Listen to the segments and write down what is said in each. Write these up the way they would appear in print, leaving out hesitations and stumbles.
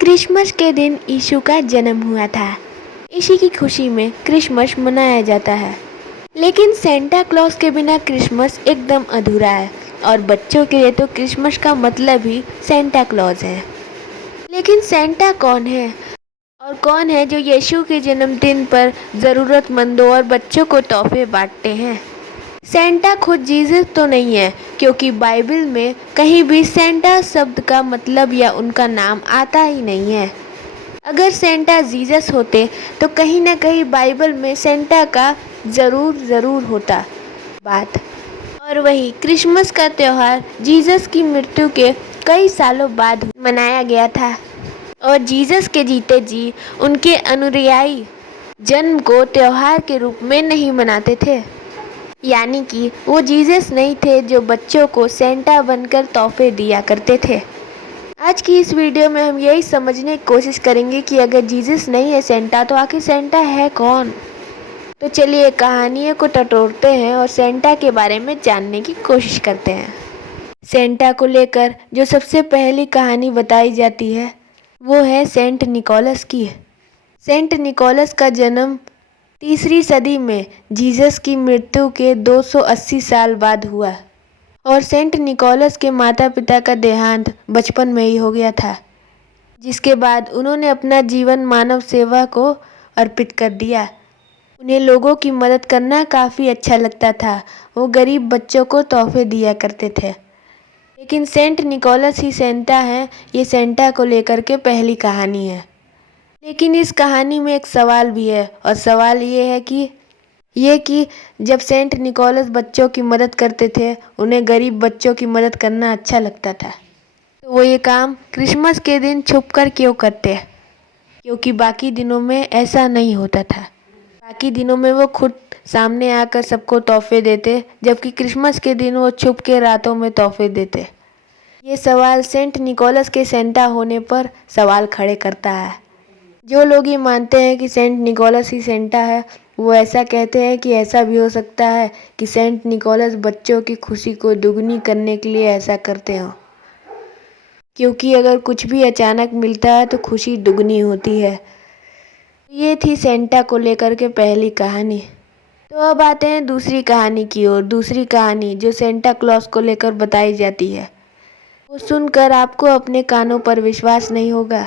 Christmas के दिन यीशु का जन्म हुआ था। इसी की खुशी में क्रिसमस मनाया जाता है। लेकिन सेंटा क्लॉज के बिना क्रिसमस एकदम अधूरा है और बच्चों के लिए तो क्रिसमस का मतलब ही सेंटा क्लॉज है। लेकिन सेंटा कौन है और कौन है जो यीशु के जन्मदिन पर ज़रूरतमंदों और बच्चों को तोहफे बांटते हैं? सेंटा खुद जीसस तो नहीं है, क्योंकि बाइबल में कहीं भी सेंटा शब्द का मतलब या उनका नाम आता ही नहीं है। अगर सेंटा जीसस होते तो कहीं ना कहीं बाइबल में सेंटा का ज़रूर होता बात। और वही क्रिसमस का त्यौहार जीसस की मृत्यु के कई सालों बाद मनाया गया था और जीसस के जीते जी उनके अनुयायी जन्म को त्यौहार के रूप में नहीं मनाते थे। यानी कि वो जीसस नहीं थे जो बच्चों को सेंटा बनकर तोहफे दिया करते थे। आज की इस वीडियो में हम यही समझने की कोशिश करेंगे कि अगर जीसस नहीं है सेंटा तो आखिर सेंटा है कौन। तो चलिए कहानियों को टटोलते हैं और सेंटा के बारे में जानने की कोशिश करते हैं। सेंटा को लेकर जो सबसे पहली कहानी बताई जाती है वो है सेंट निकोलस की। सेंट निकोलस का जन्म तीसरी सदी में जीसस की मृत्यु के 280 साल बाद हुआ और सेंट निकोलस के माता पिता का देहांत बचपन में ही हो गया था, जिसके बाद उन्होंने अपना जीवन मानव सेवा को अर्पित कर दिया। उन्हें लोगों की मदद करना काफ़ी अच्छा लगता था। वो गरीब बच्चों को तोहफे दिया करते थे। लेकिन सेंट निकोलस ही सेंटा है, ये सेंटा को लेकर के पहली कहानी है। लेकिन इस कहानी में एक सवाल भी है और सवाल ये है कि जब सेंट निकोलस बच्चों की मदद करते थे, उन्हें गरीब बच्चों की मदद करना अच्छा लगता था, तो वो ये काम क्रिसमस के दिन छुपकर क्यों करते? क्योंकि बाकी दिनों में ऐसा नहीं होता था। बाकी दिनों में वो खुद सामने आकर सबको तोहफे देते, जबकि क्रिसमस के दिन वो छुप के रातों में तोहफे देते। ये सवाल सेंट निकोलस के सेंटा होने पर सवाल खड़े करता है। जो लोग ये मानते हैं कि सेंट निकोलस ही सेंटा है, वो ऐसा कहते हैं कि ऐसा भी हो सकता है कि सेंट निकोलस बच्चों की खुशी को दुगनी करने के लिए ऐसा करते हों, क्योंकि अगर कुछ भी अचानक मिलता है तो खुशी दुगनी होती है। ये थी सेंटा को लेकर के पहली कहानी। तो अब आते हैं दूसरी कहानी की ओर। दूसरी कहानी जो सेंटा क्लॉज को लेकर बताई जाती है, वो सुनकर आपको अपने कानों पर विश्वास नहीं होगा,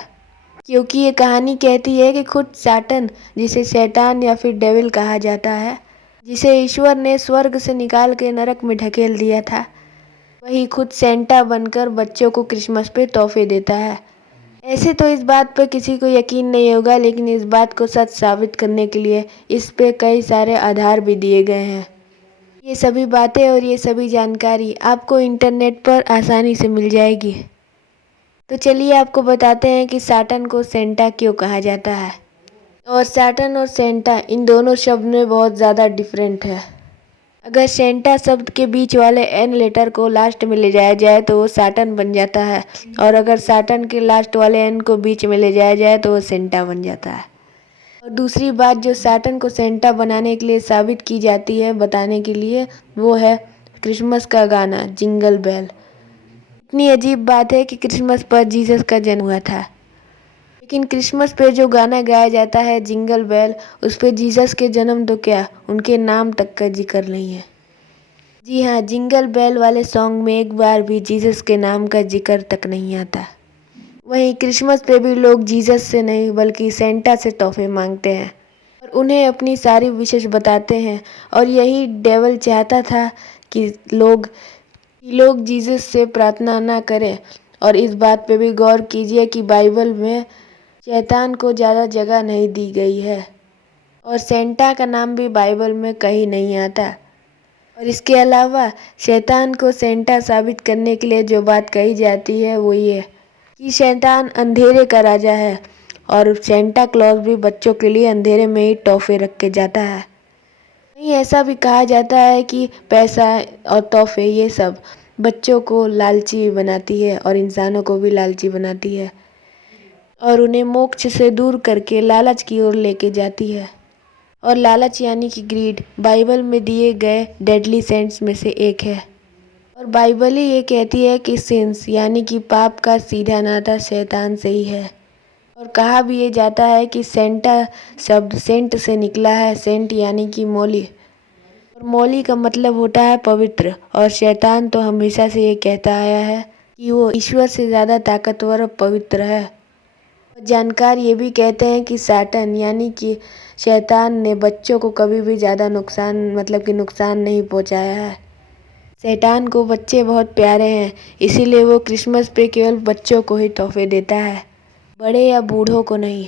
क्योंकि ये कहानी कहती है कि खुद साटन, जिसे शैतान या फिर डेविल कहा जाता है, जिसे ईश्वर ने स्वर्ग से निकाल के नरक में ढकेल दिया था, वही खुद सेंटा बनकर बच्चों को क्रिसमस पे तोहफे देता है। ऐसे तो इस बात पर किसी को यकीन नहीं होगा, लेकिन इस बात को सच साबित करने के लिए इस पे कई सारे आधार भी दिए गए हैं। ये सभी बातें और ये सभी जानकारी आपको इंटरनेट पर आसानी से मिल जाएगी। तो चलिए आपको बताते हैं कि साटन को सेंटा क्यों कहा जाता है। और साटन और सेंटा इन दोनों शब्द में बहुत ज़्यादा डिफरेंट है। अगर सेंटा शब्द के बीच वाले एन लेटर को लास्ट में ले जाया जाए तो वो साटन बन जाता है, और अगर साटन के लास्ट वाले एन को बीच में ले जाया जाए तो वो सेंटा बन जाता है। और दूसरी बात जो साटन को सेंटा बनाने के लिए साबित की जाती है, बताने के लिए, वो है क्रिसमस का गाना जिंगल बेल। इतनी अजीब बात है कि क्रिसमस पर जीसस का जन्म हुआ था, लेकिन क्रिसमस पे जो गाना गाया जाता है जिंगल बेल, उस पे जीसस के जन्म तो क्या, उनके नाम तक का जिक्र नहीं है। जी हाँ, जिंगल बेल वाले सॉन्ग में एक बार भी जीसस के नाम का जिक्र तक नहीं आता। वहीं क्रिसमस पे भी लोग जीसस से नहीं बल्कि सेंटा से तोहफे मांगते हैं और उन्हें अपनी सारी विशेष बताते हैं। और यही डेविल चाहता था कि लोग जीसस से प्रार्थना ना करें। और इस बात पे भी गौर कीजिए कि बाइबल में शैतान को ज़्यादा जगह नहीं दी गई है और सेंटा का नाम भी बाइबल में कहीं नहीं आता। और इसके अलावा शैतान को सेंटा साबित करने के लिए जो बात कही जाती है वो ये कि शैतान अंधेरे का राजा है और सेंटा क्लॉज भी बच्चों के लिए अंधेरे में ही तोहफे रख के जाता है। वहीं ऐसा भी कहा जाता है कि पैसा और तोहफे ये सब बच्चों को लालची बनाती है और इंसानों को भी लालची बनाती है और उन्हें मोक्ष से दूर करके लालच की ओर लेके जाती है। और लालच यानी कि ग्रीड बाइबल में दिए गए डेडली सेंस में से एक है। और बाइबल ही ये कहती है कि सिंस यानी कि पाप का सीधा नाता शैतान से ही है। और कहा भी ये जाता है कि सेंटा शब्द सेंट से निकला है, सेंट यानी कि मौली, और मौली का मतलब होता है पवित्र। और शैतान तो हमेशा से ये कहता आया है कि वो ईश्वर से ज़्यादा ताकतवर और पवित्र है। जानकार ये भी कहते हैं कि साटन यानी कि शैतान ने बच्चों को कभी भी ज़्यादा नुकसान नहीं पहुंचाया है। शैतान को बच्चे बहुत प्यारे हैं, इसीलिए वो क्रिसमस पे केवल बच्चों को ही तोहफे देता है, बड़े या बूढ़ों को नहीं।